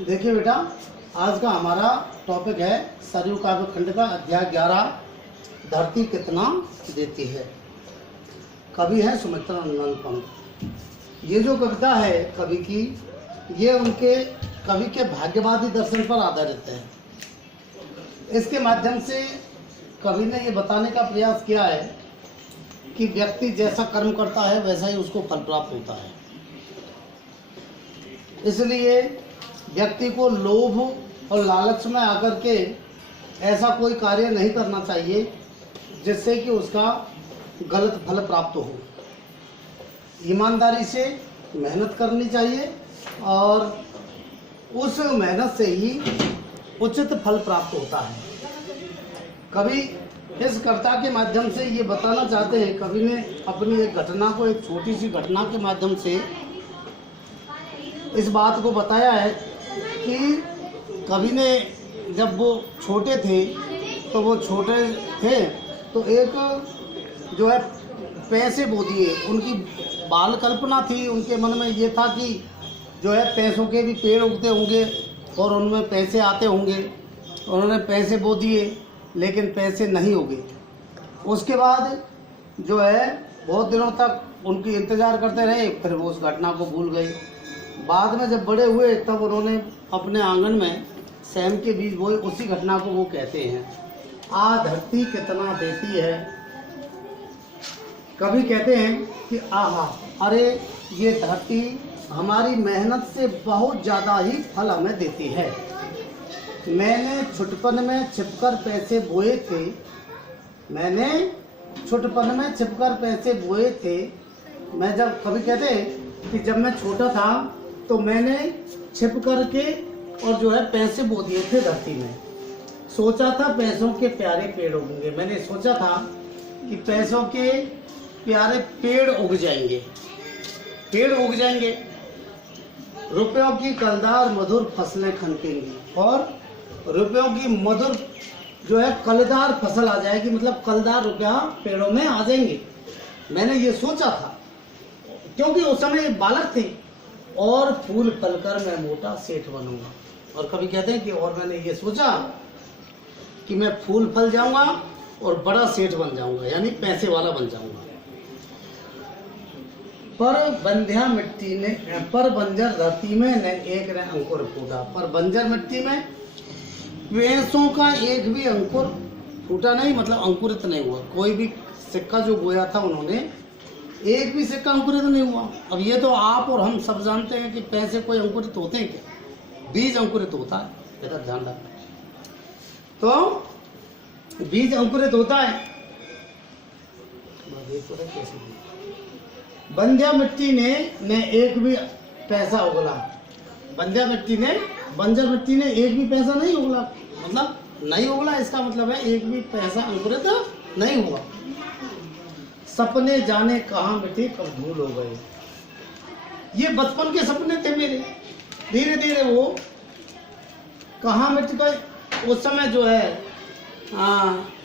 देखिए बेटा, आज का हमारा टॉपिक है सरयू काव्य खंड का अध्याय 11, धरती कितना देती है। कवि है सुमित्रा नंदन पंत। ये जो कविता है कवि की, ये उनके कवि के भाग्यवादी दर्शन पर आधारित है। इसके माध्यम से कवि ने ये बताने का प्रयास किया है कि व्यक्ति जैसा कर्म करता है वैसा ही उसको फल प्राप्त होता है। इसलिए व्यक्ति को लोभ और लालच में आकर के ऐसा कोई कार्य नहीं करना चाहिए जिससे कि उसका गलत फल प्राप्त हो। ईमानदारी से मेहनत करनी चाहिए और उस मेहनत से ही उचित फल प्राप्त होता है। कवि इस कविता के माध्यम से ये बताना चाहते हैं, कवि ने अपनी एक घटना को, एक छोटी सी घटना के माध्यम से इस बात को बताया है कि कवि ने जब वो छोटे थे तो एक जो है पैसे बो दिए। उनकी बाल कल्पना थी, उनके मन में ये था कि जो है पैसों के भी पेड़ उगते होंगे और उनमें पैसे आते होंगे। उन्होंने पैसे बो दिए लेकिन पैसे नहीं उगे। उसके बाद जो है बहुत दिनों तक उनकी इंतज़ार करते रहे, फिर वो उस घटना को भूल गए। बाद में जब बड़े हुए तब उन्होंने अपने आंगन में सेम के बीज बोए। उसी घटना को वो कहते हैं, आ धरती कितना देती है। कभी कहते हैं कि आहा, अरे ये धरती हमारी मेहनत से बहुत ज़्यादा ही फल हमें देती है। मैंने छुटपन में छिपकर पैसे बोए थे, मैं जब, कभी कहते हैं कि जब मैं छोटा था तो मैंने छिप कर के और जो है पैसे बो दिए थे धरती में। सोचा था पैसों के प्यारे पेड़ उगेंगे। मैंने सोचा था कि पैसों के प्यारे पेड़ उग जाएंगे, रुपयों की कलदार मधुर फसलें खनकेंगी और रुपयों की मधुर जो है कलदार फसल आ जाएगी, मतलब कलदार रुपया पेड़ों में आ जाएंगे। मैंने ये सोचा था क्योंकि उस समय बालक थे। और फूल फल कर मैं मोटा सेठ बनूंगा। और कभी कहते हैं कि और मैंने ये सोचा कि मैं फूल फल जाऊंगा और बड़ा सेठ बन जाऊंगा, यानी पैसे वाला बन जाऊंगा। पर बंजर धरती में न एक ने अंकुर फूटा। पर बंजर मिट्टी में पैसों का एक भी अंकुर फूटा नहीं, मतलब अंकुरित नहीं हुआ। कोई भी सिक्का जो बोया था उन्होंने, एक भी सिक्का अंकुरित नहीं हुआ। अब ये तो आप और हम सब जानते हैं कि पैसे कोई अंकुरित होते हैं क्या? बीज अंकुरित होता है, बेटा ध्यान रखना। तो बीज अंकुरित होता है। बंजर मिट्टी ने एक भी पैसा उगला। बंजर मिट्टी ने एक भी पैसा नहीं उगला, मतलब नहीं उगला, इसका मतलब है एक भी पैसा अंकुरित नहीं हुआ। सपने जाने कहाँ मिटे कब धूल हो गए। ये बचपन के सपने थे मेरे, धीरे धीरे वो कहाँ मिट गए। उस समय जो है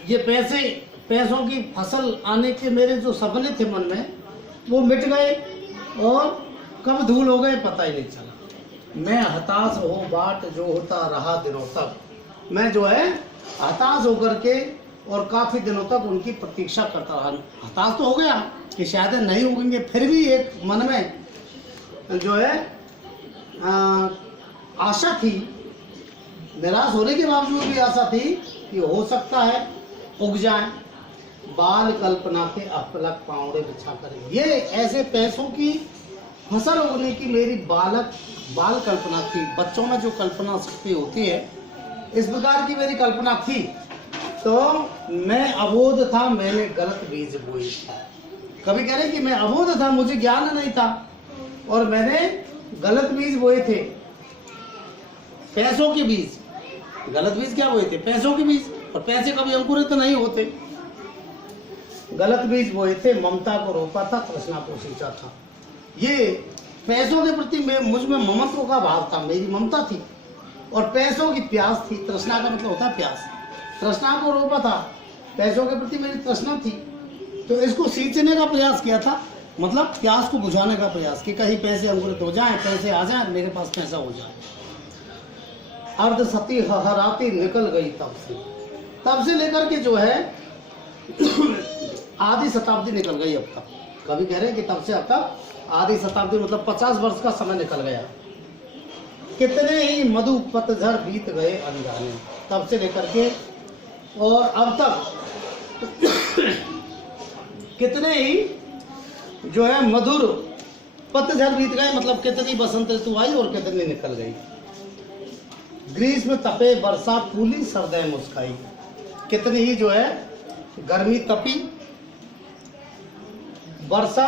ये पैसों की फसल आने के मेरे जो सपने थे मन में, वो मिट गए और कब धूल हो गए पता ही नहीं चला। मैं हताश हो बाट जो होता रहा दिनों तक। मैं जो है हताश होकर के और काफ़ी दिनों तक उनकी प्रतीक्षा करता रहा। हताश तो हो गया कि शायद नहीं उगेंगे, फिर भी एक मन में जो है आशा थी। निराश होने के बावजूद भी आशा थी कि हो सकता है उग जाए। बाल कल्पना के अपलक पावड़े बिछा कर, ये ऐसे पैसों की फसल उगने की मेरी बाल कल्पना थी। बच्चों में जो कल्पना शक्ति होती है, इस प्रकार की मेरी कल्पना थी। तो मैं अबोध था, मैंने गलत बीज बोए। कभी कह रहे कि मैं अबोध था, मुझे ज्ञान नहीं था और मैंने गलत बीज बोए थे। पैसों के बीज, गलत बीज क्या बोए थे? पैसों के बीज। और पैसे कभी अंकुरित नहीं होते। गलत बीज बोए थे, ममता को रोका था, तृष्णा को सींचा था। ये पैसों के प्रति मुझ में ममत्व का भाव था, मेरी ममता थी और पैसों की प्यास थी। तृष्णा का मतलब होता है प्यास। तृष्णा को रोका था, पैसों के प्रति मेरी तृष्णा थी, तो इसको सींचने का प्रयास किया था, मतलब प्यास को बुझाने का प्रयास कि कहीं पैसे अंकुरित हो जाएं, पैसे आ जाएं, मेरे पास पैसा हो जाए। अर्धसती हहराती निकल गई तब से लेकर के जो है आधी शताब्दी निकल गई अब तक। कभी कह रहे हैं कि तब से अब तक आधी शताब्दी मतलब 50 वर्ष का समय निकल गया। कितने ही मधु पतझड़ बीत गए अनजाने, तब से लेकर के और अब तक कितने ही जो है मधुर पतझड़ बीत गए, मतलब कितनी बसंत ऋतु आई और कितनी निकल गई। ग्रीष्म तपे वर्षा फूली सर्दै मुस्काई, कितनी ही जो है गर्मी तपी, वर्षा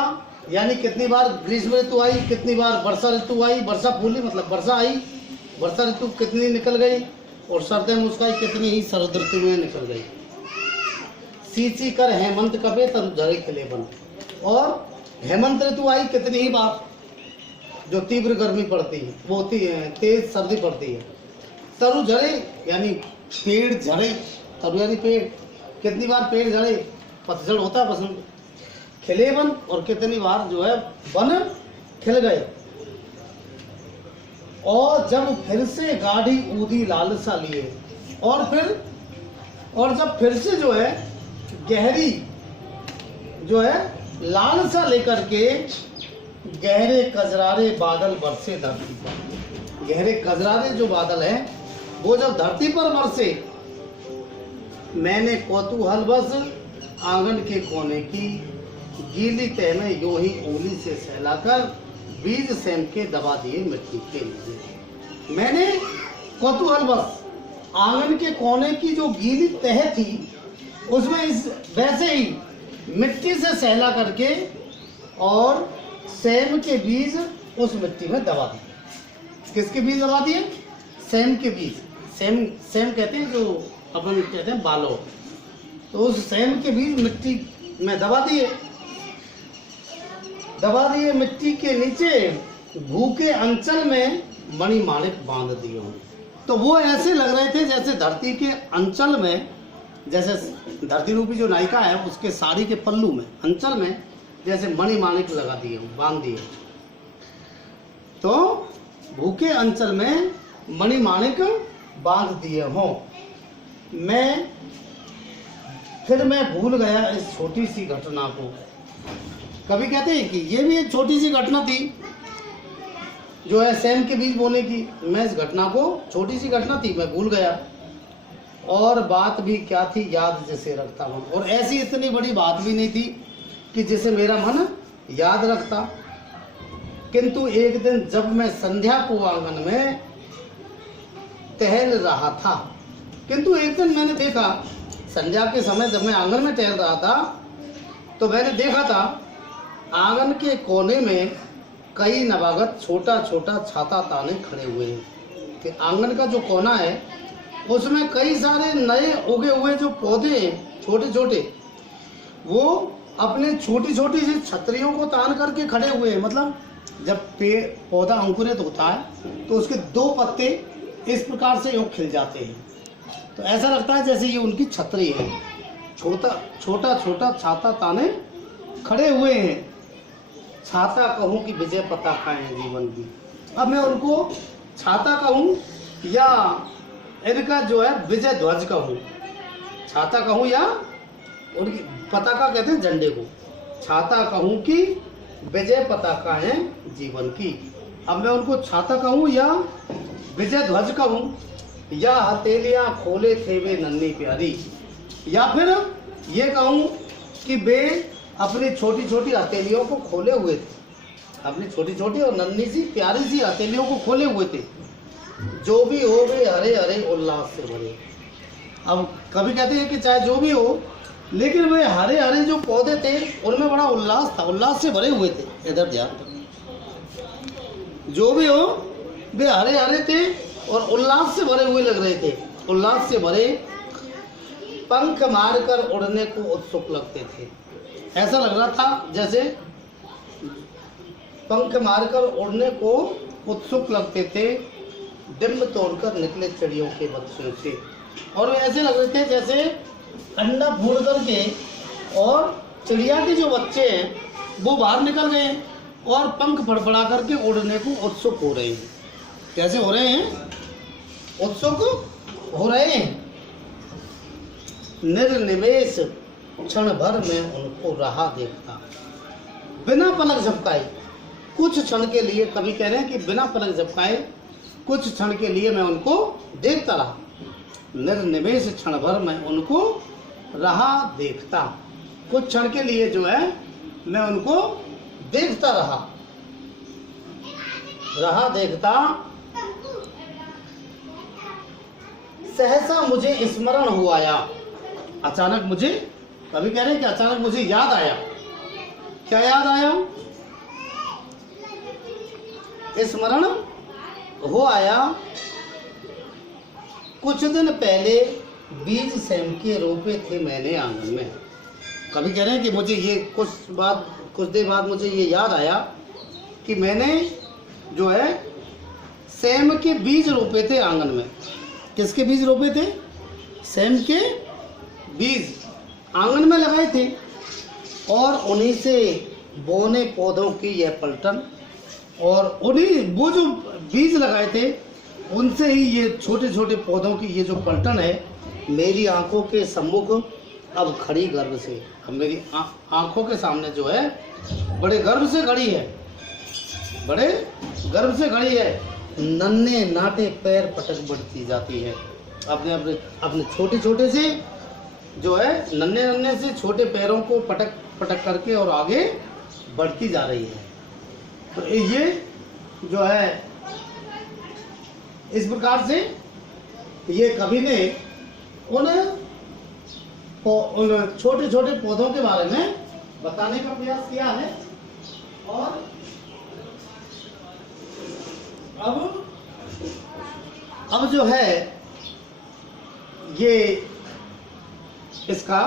यानी कितनी बार ग्रीष्म ऋतु आई, कितनी बार वर्षा ऋतु आई, वर्षा फूली मतलब वर्षा आई, वर्षा ऋतु कितनी निकल गई, और सर्दै मुस्काई कितनी ही शरद ऋतु में निकल गई। सींची कर हेमंत कबे तरु झरे खिले बन, और हेमंत ऋतु आई कितनी ही बार, जो तीव्र गर्मी पड़ती है वो होती है, तेज सर्दी पड़ती है। तरु झरे यानी पेड़ झरे, तरु यानी पेड़, कितनी बार पेड़ झरे, पतझड़ होता है बसंत। खिले वन, और कितनी बार जो है वन खिल गए। और जब फिर से गाढ़ी ऊदी लालसा लिए, और जब फिर से जो है गहरी जो है लालसा लेकर के गहरे कजरारे बादल बरसे धरती पर। गहरे कजरारे जो बादल हैं वो जब धरती पर बरसे, मैंने कौतूहल बस आंगन के कोने की गीली तह में यूं ही उंगली से सहलाकर बीज सेम के दबा दिए मिट्टी के नीचे। मैंने कौतूहल बस आंगन के कोने की जो गीली तह थी उसमें इस वैसे ही मिट्टी से सहला करके और सेम के बीज उस मिट्टी में दबा दिए। किसके बीज दबा दिए? सेम के बीज। सेम कहते हैं जो अपन कहते हैं बालो, तो उस सेम के बीज मिट्टी में दबा दिए मिट्टी के नीचे भूखे अंचल में मणि माणिक बांध दिए हों। तो वो ऐसे लग रहे थे जैसे धरती के अंचल में, जैसे धरती रूपी जो नायिका है उसके साड़ी के पल्लू में अंचल में जैसे मणि माणिक लगा दिए हों, बांध दिए। तो भूखे अंचल में मणि माणिक बांध दिए हों। मैं भूल गया इस छोटी सी घटना को। कभी कहते हैं कि ये भी एक छोटी सी घटना थी जो है सेम के बीज बोने की। मैं इस घटना को, छोटी सी घटना थी, मैं भूल गया। और बात भी क्या थी याद जिसे रखता हूँ, और ऐसी इतनी बड़ी बात भी नहीं थी कि जिसे मेरा मन याद रखता। किंतु एक दिन जब मैं संध्या को आंगन में टहल रहा था, किंतु एक दिन मैंने देखा, संध्या के समय जब मैं आंगन में टहल रहा था तो मैंने देखा था आंगन के कोने में कई नवागत छोटा छोटा छाता ताने खड़े हुए हैं। कि आंगन का जो कोना है उसमें कई सारे नए उगे हुए जो पौधे हैं छोटे छोटे, वो अपने छोटी छोटी सी छतरियों को तान करके खड़े हुए हैं। मतलब जब पेड़ पौधा अंकुरित होता है तो उसके दो पत्ते इस प्रकार से यूं खिल जाते हैं, तो ऐसा लगता है जैसे ये उनकी छतरी है। छोटा छोटा छाता ताने खड़े हुए हैं। छाता कहूँ कि विजय पताका है जीवन की। अब मैं उनको छाता कहूँ या इनका जो है विजय ध्वज कहूँ, छाता कहूँ या उनकी पताका कहते हैं झंडे को, छाता कहूँ कि विजय पताका है जीवन की। अब मैं उनको छाता कहूँ या विजय ध्वज कहूँ, या हथेलियाँ खोले थे वे नन्ही प्यारी, या फिर ये कहूँ कि वे अपनी छोटी छोटी हथेलियों को खोले हुए थे, अपनी छोटी छोटी और नन्ही सी प्यारी सी हथेलियों को खोले हुए थे। जो भी हो वे हरे हरे उल्लास से भरे। अब कभी कहते हैं कि चाहे जो भी हो, लेकिन वे हरे हरे जो पौधे थे उनमें बड़ा उल्लास था, उल्लास से भरे हुए थे। इधर ध्यान, जो भी हो वे हरे हरे थे और उल्लास से भरे हुए लग रहे थे, उल्लास से भरे। पंख मारकर उड़ने को उत्सुक लगते थे। ऐसा लग रहा था जैसे पंख मारकर उड़ने को उत्सुक लगते थे, डिम्ब तोड़कर निकले चिड़ियों के बच्चों से। और वे ऐसे लग रहे थे जैसे अंडा फोड़ करके और चिड़िया के जो बच्चे हैं वो बाहर निकल गए और पंख फड़फड़ा करके उड़ने को उत्सुक हो रहे हैं। कैसे हो रहे हैं? उत्सुक हो रहे हैं। निर्निमेष क्षण भर में उनको रहा देखता, बिना पलक झपकाए कुछ क्षण के लिए, कभी कह रहे हैं कि बिना पलक झपकाए कुछ क्षण के लिए मैं उनको देखता रहा। निर्निमेष क्षण भर में उनको रहा देखता, कुछ क्षण के लिए जो है मैं उनको देखता रहा देखता। सहसा मुझे स्मरण हो आया, अचानक मुझे, कभी कह रहे हैं कि अचानक मुझे याद आया। क्या याद आया? स्मरण हो आया, कुछ दिन पहले बीज सेम के रोपे थे मैंने आंगन में। कभी कह रहे हैं कि मुझे ये कुछ देर बाद मुझे ये याद आया कि मैंने जो है सेम के बीज रोपे थे आंगन में। किसके बीज रोपे थे? सेम के बीज आंगन में लगाए थे, और उन्हीं से बोने पौधों की यह पलटन, और उन्हीं वो जो बीज लगाए थे उनसे ही ये छोटे छोटे पौधों की ये जो पलटन है मेरी आंखों के सम्मुख अब खड़ी गर्व से, अब मेरी आंखों के सामने जो है बड़े गर्व से खड़ी है, बड़े गर्व से खड़ी है। नन्हे नाटे पैर पटक बढ़ती जाती है, अपने अपने अपने छोटे छोटे से जो है नन्हे नन्हे से छोटे पैरों को पटक पटक करके और आगे बढ़ती जा रही है। तो ये जो है इस प्रकार से ये कवि ने उन छोटे छोटे पौधों के बारे में बताने का प्रयास किया है। और अब जो है ये इसका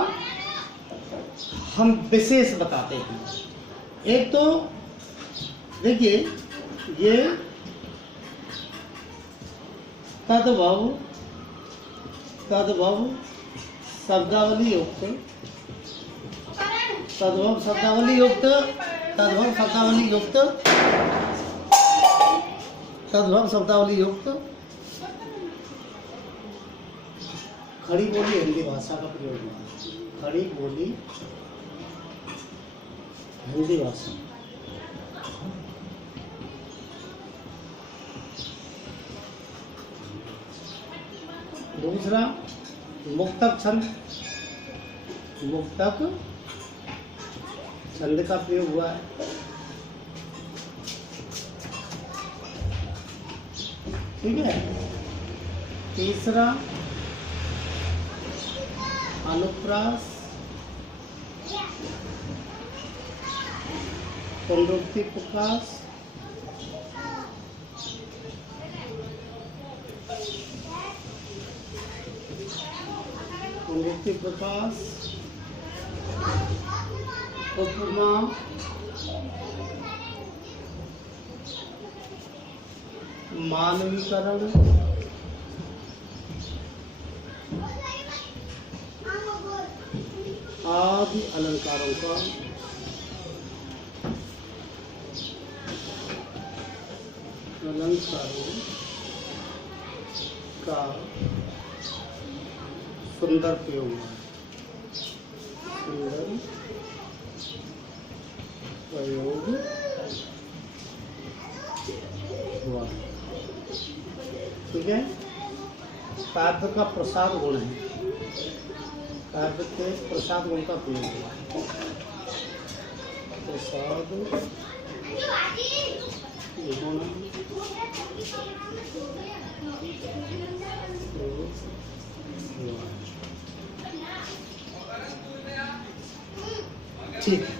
हम विशेष बताते हैं। एक तो देखिए ये तद्भव शब्दावली युक्त, तद्भव शब्दावली युक्त, तद्भव शब्दावली युक्त, तद्भव शब्दावली युक्त खड़ी बोली हिंदी भाषा का प्रयोग हुआ। खड़ी बोली हिंदी भाषा। दूसरा मुक्तक छंद, मुक्तक छंद का प्रयोग हुआ है। ठीक है। तीसरा अनुप्रास, पुनरुक्ति प्रकाश, पुनरुक्ति प्रकाश, उपमा, मानवीकरण, आदि अलंकारों का सुंदर प्रयोग है। सुंदर प्रयोग हुआ। ठीक है। काव्य का प्रसाद गुण है, काव्य के प्रसाद गुण का प्रयोग हुआ। प्रसाद गुण ठीक है।